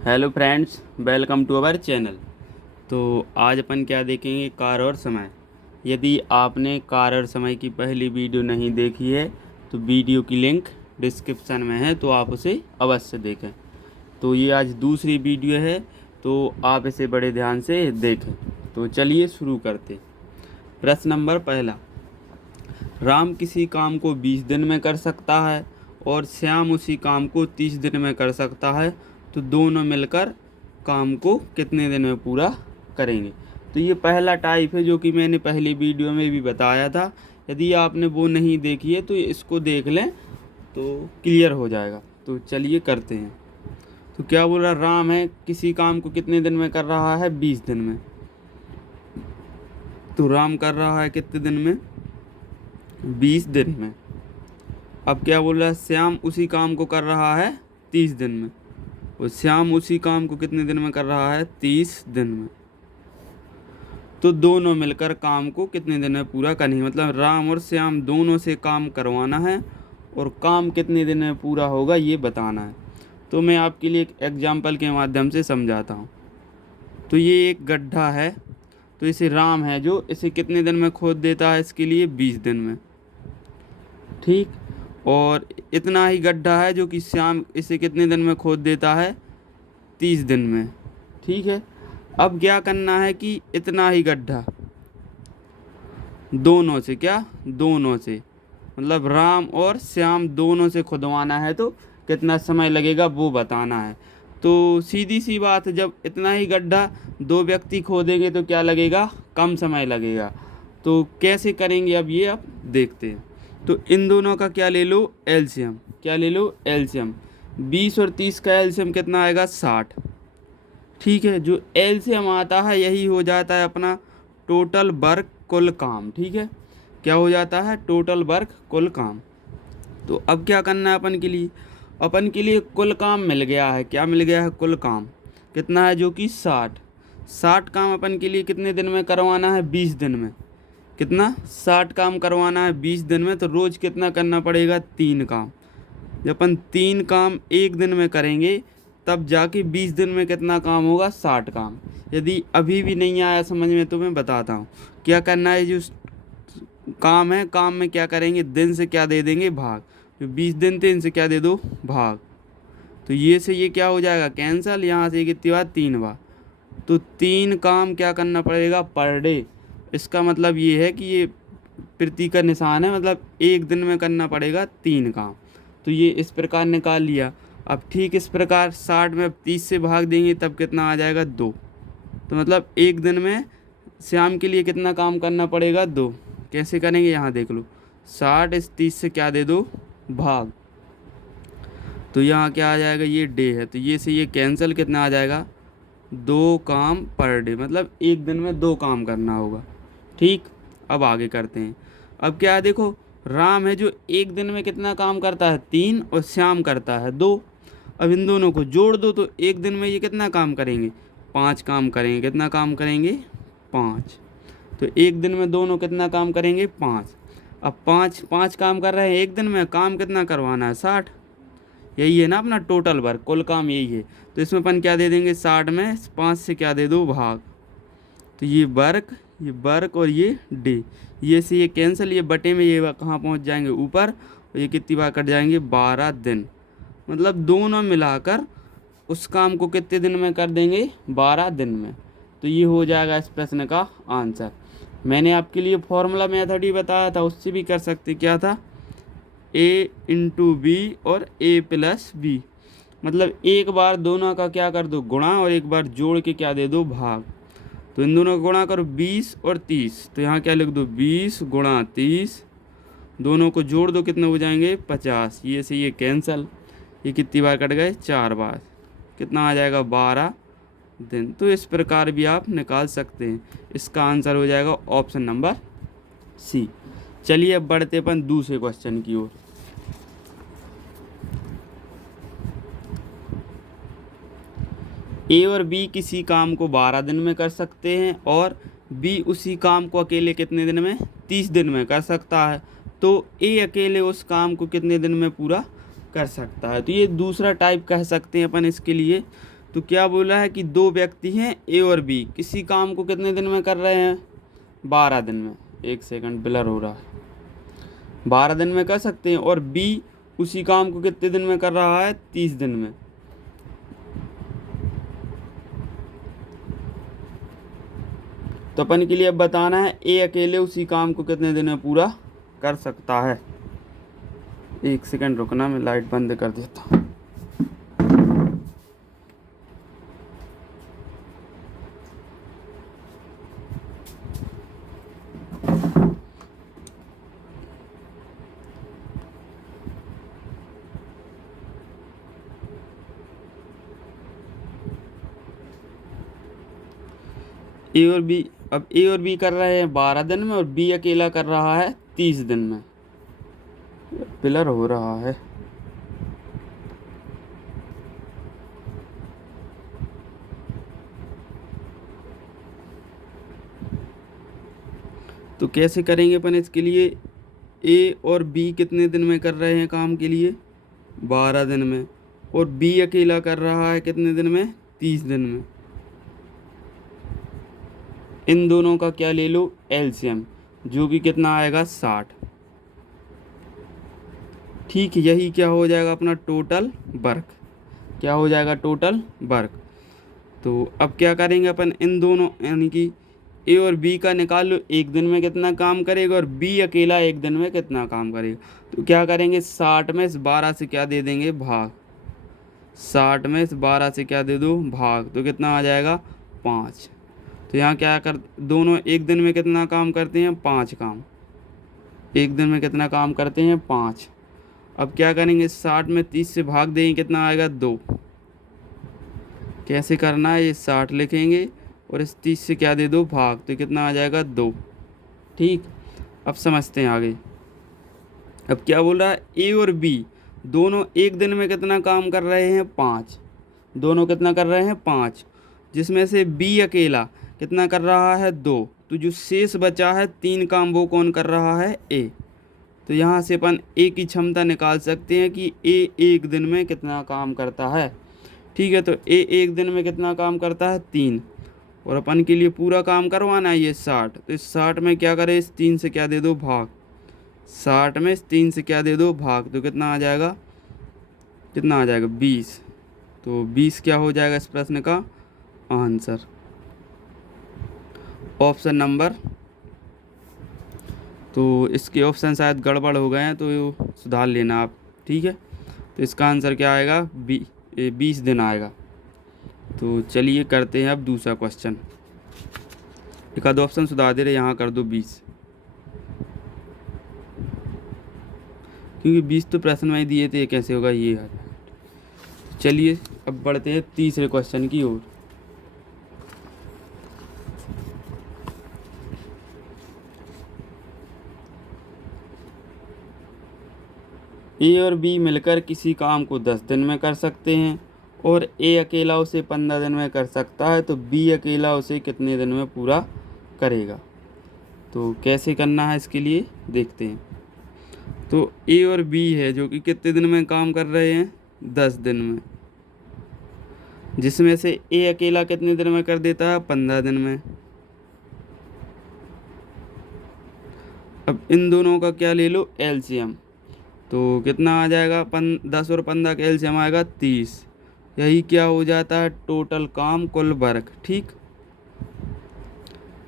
Hello friends, welcome to our channel. तो आज अपन क्या देखेंगे, कार और समय। यदि आपने कार और समय की पहली वीडियो नहीं देखी है तो वीडियो की लिंक डिस्क्रिप्शन में है, तो आप उसे अवश्य देखें। तो ये आज दूसरी वीडियो है, तो आप इसे बड़े ध्यान से देखें। तो चलिए शुरू करते। प्रश्न नंबर पहला, राम किसी काम को 20 दिन में कर सकता है और श्याम उसी काम को 30 दिन में कर सकता है, तो दोनों मिलकर काम को कितने दिन में पूरा करेंगे। तो ये पहला टाइप है जो कि मैंने पहली वीडियो में भी बताया था। यदि आपने वो नहीं देखी है तो इसको देख लें तो क्लियर हो जाएगा। तो चलिए करते हैं। तो क्या बोल रहा, राम है किसी काम को कितने दिन में कर रहा है, 20 दिन में। तो राम कर रहा है कितने दिन में, 20 दिन में। अब क्या बोल रहा है, श्याम उसी काम को कर रहा है 30 दिन में। और श्याम उसी काम को कितने दिन में कर रहा है, 30 दिन में। तो दोनों मिलकर काम को कितने दिन में पूरा करेंगे। मतलब राम और श्याम दोनों से काम करवाना है और काम कितने दिन में पूरा होगा ये बताना है। तो मैं आपके लिए एक एग्जाम्पल के माध्यम से समझाता हूँ। तो ये एक गड्ढा है, तो इसे राम है जो इसे कितने दिन में खोद देता है, इसके लिए 20 दिन में। ठीक। और इतना ही गड्ढा है जो कि श्याम इसे कितने दिन में खोद देता है, 30 दिन में। ठीक है। अब क्या करना है कि इतना ही गड्ढा दोनों से, क्या दोनों से, मतलब राम और श्याम दोनों से खुदवाना है, तो कितना समय लगेगा वो बताना है। तो सीधी सी बात है, जब इतना ही गड्ढा दो व्यक्ति खोदेंगे तो क्या लगेगा, कम समय लगेगा। तो कैसे करेंगे अब ये आप देखते हैं। तो इन दोनों का क्या ले लो, एलसीएम। क्या ले लो, एलसीएम। 20 और 30 का एलसीएम कितना आएगा, 60। ठीक है। जो एलसीएम आता है यही हो जाता है अपना टोटल वर्क कुल काम। ठीक है। क्या हो जाता है, टोटल वर्क कुल काम। तो अब क्या करना है अपन के लिए, अपन के लिए कुल काम मिल गया है। क्या मिल गया है, कुल काम कितना है, जो कि 60 काम अपन के लिए कितने दिन में करवाना है, 20 दिन में। कितना, 60 काम करवाना है 20 दिन में। तो रोज़ कितना करना पड़ेगा, 3 काम। जब अपन 3 काम एक दिन में करेंगे तब जाके 20 दिन में कितना काम होगा, 60 काम। यदि अभी भी नहीं आया समझ में तो मैं बताता हूँ क्या करना है। जो काम है, काम में क्या करेंगे, दिन से क्या दे देंगे, भाग। जो 20 दिन थे इनसे क्या दे दो, भाग। तो ये से ये क्या हो जाएगा, कैंसल। यहाँ से कितनी बार, 3 बार। तो 3 काम क्या करना पड़ेगा पर डे। इसका मतलब ये है कि ये प्रति का निशान है, मतलब एक दिन में करना पड़ेगा 3 काम। तो ये इस प्रकार निकाल लिया। अब ठीक इस प्रकार 60 में अब 30 से भाग देंगे तब कितना आ जाएगा, 2। तो मतलब एक दिन में श्याम के लिए कितना काम करना पड़ेगा, 2। कैसे करेंगे, यहाँ देख लो। 60 इस 30 से क्या दे दो, भाग। तो यहाँ क्या आ जाएगा, ये डे है तो ये से ये कैंसिल, कितना आ जाएगा, 2 काम पर डे। मतलब एक दिन में 2 काम करना होगा। ठीक। अब आगे करते हैं। अब क्या है, देखो राम है जो एक दिन में कितना काम करता है, 3, और श्याम करता है 2। अब इन दोनों को जोड़ दो तो एक दिन में ये कितना काम करेंगे, 5 काम करेंगे। कितना काम करेंगे, 5। तो एक दिन में दोनों कितना काम करेंगे, 5। अब 5 काम कर रहे हैं एक दिन में, काम कितना करवाना है, 60। यही है ना अपना टोटल वर्क, कुल काम यही है। तो इसमें अपन क्या दे देंगे, 60 में 5 से क्या दे दो, भाग। तो ये वर्क और ये डे, ये से ये कैंसिल, ये बटे में ये कहाँ पहुँच जाएंगे, ऊपर। और ये कितनी बार कट जाएंगे, 12 दिन। मतलब दोनों मिलाकर उस काम को कितने दिन में कर देंगे, 12 दिन में। तो ये हो जाएगा इस प्रश्न का आंसर। मैंने आपके लिए फॉर्मूला मेथड ही बताया था, उससे भी कर सकते। क्या था, A×B और A+B। मतलब एक बार दोनों का क्या कर दो, गुणा, और एक बार जोड़ के क्या दे दो, भाग। तो इन दोनों का गुणा करो 20 और 30। तो यहाँ क्या लिख दो, 20 गुणा 30। दोनों को जोड़ दो, कितने हो जाएंगे, 50। ये से ये कैंसल, ये कितनी बार कट गए, 4 बार। कितना आ जाएगा, 12 दिन। तो इस प्रकार भी आप निकाल सकते हैं। इसका आंसर हो जाएगा ऑप्शन नंबर सी। चलिए अब बढ़ते अपन दूसरे क्वेश्चन की ओर। ए और बी किसी काम को 12 दिन में कर सकते हैं और बी उसी काम को अकेले कितने दिन में, 30 दिन में कर सकता है। तो ए अकेले उस काम को कितने दिन में पूरा कर सकता है। तो ये दूसरा टाइप कह सकते हैं अपन इसके लिए। तो क्या बोला है कि दो व्यक्ति हैं ए और बी, किसी काम को कितने दिन में कर रहे हैं? 12 दिन में। एक सेकंड, ब्लर हो रहा है। 12 दिन में कर सकते हैं। और बी उसी काम को कितने दिन में कर रहा है? 30 दिन में। तो अपन के लिए अब बताना है ए अकेले उसी काम को कितने दिन में पूरा कर सकता है। एक सेकंड रुकना, मैं लाइट बंद कर देता हूँ। ए और बी, अब ए और बी कर रहे हैं 12 दिन में और बी अकेला कर रहा है 30 दिन में। पिलर हो रहा है। तो कैसे करेंगे अपन इसके लिए? ए और बी कितने दिन में कर रहे हैं काम के लिए? 12 दिन में। और बी अकेला कर रहा है कितने दिन में? 30 दिन में। इन दोनों का क्या ले लो? एलसीएम, जो कि कितना आएगा? 60। ठीक, यही क्या हो जाएगा अपना टोटल वर्क। क्या हो जाएगा? Total work. तो अब क्या करेंगे अपन? इन दोनों यानी कि ए और बी का निकाल लो, एक दिन में कितना काम करेगा और बी अकेला एक दिन में कितना काम करेगा। तो क्या करेंगे? 60 में इस 12 से क्या दे देंगे? भाग। 60 में इस 12 से क्या दे दो? भाग। तो कितना आ जाएगा? 5। तो यहाँ क्या कर, दोनों एक दिन में कितना काम करते हैं? 5 काम। एक दिन में कितना काम करते हैं? 5। अब क्या करेंगे? 60 में 30 से भाग देंगे, कितना आएगा? 2। कैसे करना है? ये 60 लिखेंगे और इस 30 से क्या दे दो? भाग। तो कितना आ जाएगा? 2। ठीक, अब समझते हैं आगे। अब क्या बोल रहा है? ए और बी दोनों एक दिन में कितना काम कर रहे हैं? 5। दोनों कितना कर रहे हैं? 5। जिसमें से बी अकेला कितना कर रहा है? 2। तो जो शेष बचा है 3 काम, वो कौन कर रहा है? ए। तो यहाँ से अपन ए की क्षमता निकाल सकते हैं कि ए एक दिन में कितना काम करता है। ठीक है, तो ए एक दिन में कितना काम करता है? 3। और अपन के लिए पूरा काम करवाना है ये 60। तो इस 60 में क्या करें? इस 3 से क्या दे दो? भाग। 60 में इस 3 से क्या दे दो? भाग। तो कितना आ जाएगा? कितना आ जाएगा? 20। तो 20 क्या हो जाएगा इस प्रश्न का आंसर? Option number. तो इसके ऑप्शन शायद गड़बड़ हो गए हैं, तो सुधार लेना आप। ठीक है, तो इसका आंसर क्या आएगा? 20 दिन आएगा। तो चलिए करते हैं अब दूसरा क्वेश्चन। एक आध ऑप्शन सुधार दे रहे, यहाँ कर दो 20, क्योंकि 20 तो प्रश्न में ही दिए थे, कैसे होगा ये यार। चलिए अब बढ़ते हैं तीसरे क्वेश्चन की ओर। ए और बी मिलकर किसी काम को 10 दिन में कर सकते हैं और ए अकेला उसे 15 दिन में कर सकता है, तो बी अकेला उसे कितने दिन में पूरा करेगा? तो कैसे करना है इसके लिए देखते हैं। तो ए और बी है जो कि कितने दिन में काम कर रहे हैं? 10 दिन में। जिसमें से ए अकेला कितने दिन में कर देता है? 15 दिन में। अब इन दोनों का क्या ले लो? एलसीएम। तो कितना आ जाएगा? 10 और 15 का एलसीएम आएगा 30। यही क्या हो जाता है? टोटल काम, कुल वर्क। ठीक,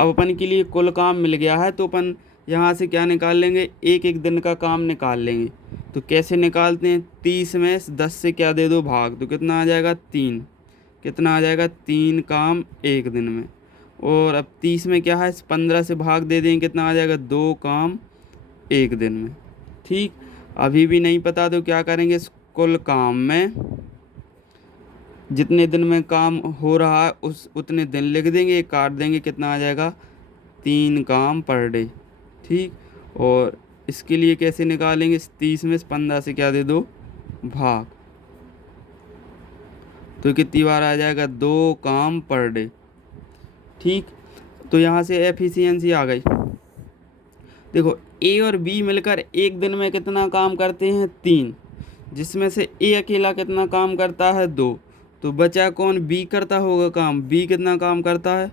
अब अपन के लिए कुल काम मिल गया है, तो अपन यहाँ से क्या निकाल लेंगे? एक एक दिन का काम निकाल लेंगे। तो कैसे निकालते हैं? 30 में 10 से क्या दे दो? भाग। तो कितना आ जाएगा? 3। कितना आ जाएगा? 3 काम एक दिन में। और अब 30 में क्या है? 15 से भाग दे देंगे, कितना आ जाएगा? 2 काम एक दिन में। ठीक, अभी भी नहीं पता तो क्या करेंगे? इस कुल काम में जितने दिन में काम हो रहा है उस उतने दिन लिख देंगे, काट देंगे, कितना आ जाएगा? 3 काम पर डे। ठीक, और इसके लिए कैसे निकालेंगे? इस 30 में 15 से क्या दे दो? भाग। तो कितनी बार आ जाएगा? 2 काम पर डे। ठीक, तो यहाँ से एफिशिएंसी आ गई। देखो, ए और बी मिलकर एक दिन में कितना काम करते हैं? 3। जिसमें से ए अकेला कितना काम करता है? 2। तो बचा कौन, बी करता होगा काम। बी कितना काम करता है,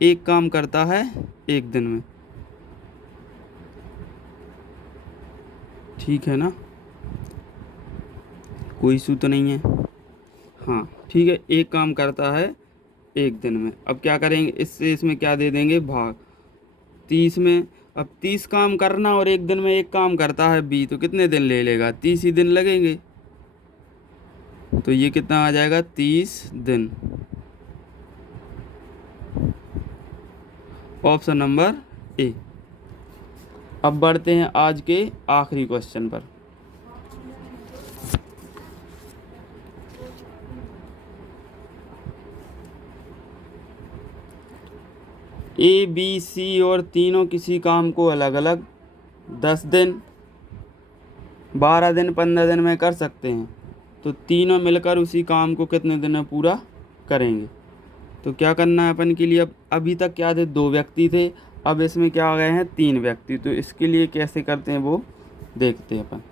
एक काम करता है एक दिन में, ठीक है ना, कोई इशू तो नहीं है। हाँ ठीक है, एक काम करता है एक दिन में। अब क्या करेंगे, इससे इसमें क्या दे देंगे, भाग 30 में। अब 30 काम करना और एक दिन में एक काम करता है बी, तो कितने दिन ले लेगा, 30 ही दिन लगेंगे। तो ये कितना आ जाएगा, 30 दिन। Option number A. अब बढ़ते हैं आज के आखिरी क्वेश्चन पर। ए बी सी और तीनों किसी काम को अलग अलग 10 दिन, 12 दिन, 15 दिन में कर सकते हैं। तो तीनों मिलकर उसी काम को कितने दिन में पूरा करेंगे। तो क्या करना है अपन के लिए, अब अभी तक क्या थे, 2 व्यक्ति थे, अब इसमें क्या आ गए हैं 3 व्यक्ति। तो इसके लिए कैसे करते हैं वो देखते हैं अपन।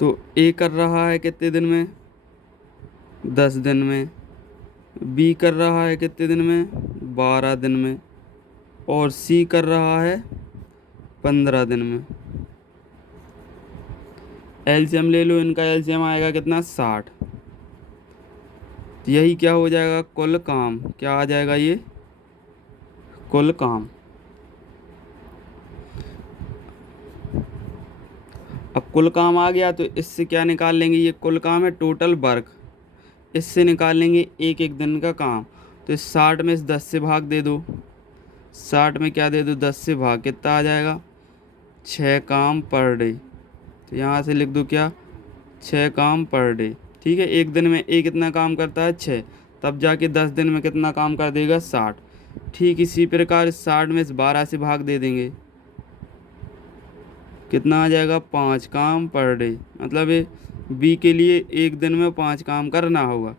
तो ए कर रहा है कितने दिन में, 10 दिन में। बी कर रहा है कितने दिन में, 12 दिन में। और सी कर रहा है 15 दिन में। एलसीएम ले लो, इनका एलसीएम आएगा कितना, 60। तो यही क्या हो जाएगा, कुल काम। क्या आ जाएगा ये, कुल काम। अब कुल काम आ गया तो इससे क्या निकाल लेंगे, ये कुल काम है टोटल वर्क, इससे निकाल लेंगे एक एक दिन का काम। तो इस 60 में इस 10 से भाग दे दो, 60 में क्या दे दो, 10 से भाग, कितना आ जाएगा, 6 काम पर डे। तो यहाँ से लिख दो क्या, 6 काम पर डे। ठीक है, एक दिन में एक कितना काम करता है, 6, तब जाके 10 दिन में कितना काम कर देगा, 60। ठीक इसी प्रकार 60 में इस 12 से भाग दे देंगे, कितना आ जाएगा, 5 काम पर डे। मतलब ये बी के लिए एक दिन में 5 काम करना होगा,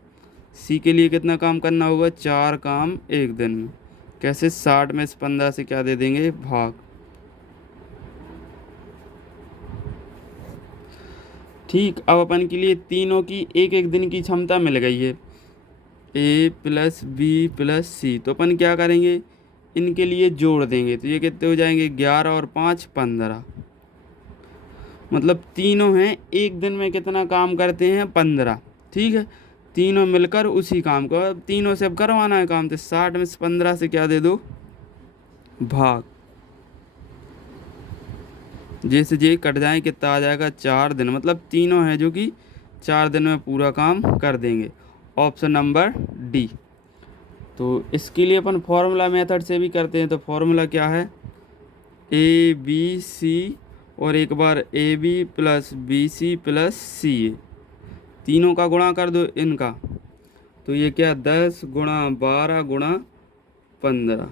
सी के लिए कितना काम करना होगा, 4 काम एक दिन में। कैसे, 60 में इस 15 से क्या दे देंगे, भाग। ठीक, अब अपन के लिए तीनों की एक एक दिन की क्षमता मिल गई है, ए प्लस बी प्लस सी। तो अपन क्या करेंगे, इनके लिए जोड़ देंगे। तो ये कितने हो जाएंगे, 11 और 5 15। मतलब तीनों हैं एक दिन में कितना काम करते हैं, 15। ठीक है, तीनों मिलकर उसी काम को, अब तीनों से अब करवाना है काम। तो 60 में से 15 से क्या दे दो, भाग। जैसे जे कट जाए कितना आ जाएगा, 4 दिन। मतलब तीनों हैं जो कि 4 दिन में पूरा काम कर देंगे। Option number D. तो इसके लिए अपन फॉर्मूला मेथड से भी करते हैं। तो फॉर्मूला क्या है, ए बी सी और एक बार A B plus B C plus C A, तीनों का गुणा कर दो इनका। तो ये क्या, 10 गुणा 12 गुणा 15।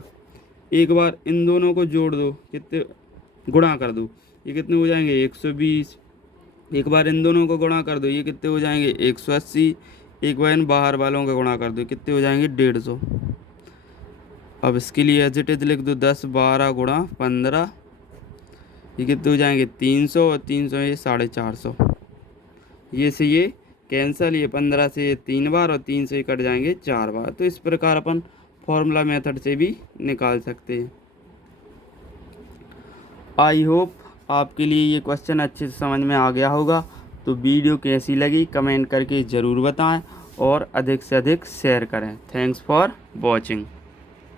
एक बार इन दोनों को जोड़ दो, कितने गुणा कर दो, ये कितने हो जाएंगे, 120। एक बार इन दोनों को गुणा कर दो, ये कितने हो जाएंगे, 180। एक बार इन बाहर वालों का गुणा कर दो, कितने हो जाएंगे, 150। अब इसके लिए एज इट इज लिख दो, 10 12 गुणा 15, ये कितने हो जाएंगे, 300। और 300 ये 450। ये से ये कैंसल, ये 15 से ये 3 बार और 3 से कट जाएंगे 4 बार। तो इस प्रकार अपन फॉर्मूला मेथड से भी निकाल सकते हैं। आई होप आपके लिए ये क्वेश्चन अच्छे से समझ में आ गया होगा। तो वीडियो कैसी लगी कमेंट करके ज़रूर बताएं और अधिक से अधिक शेयर करें। Thanks for watching.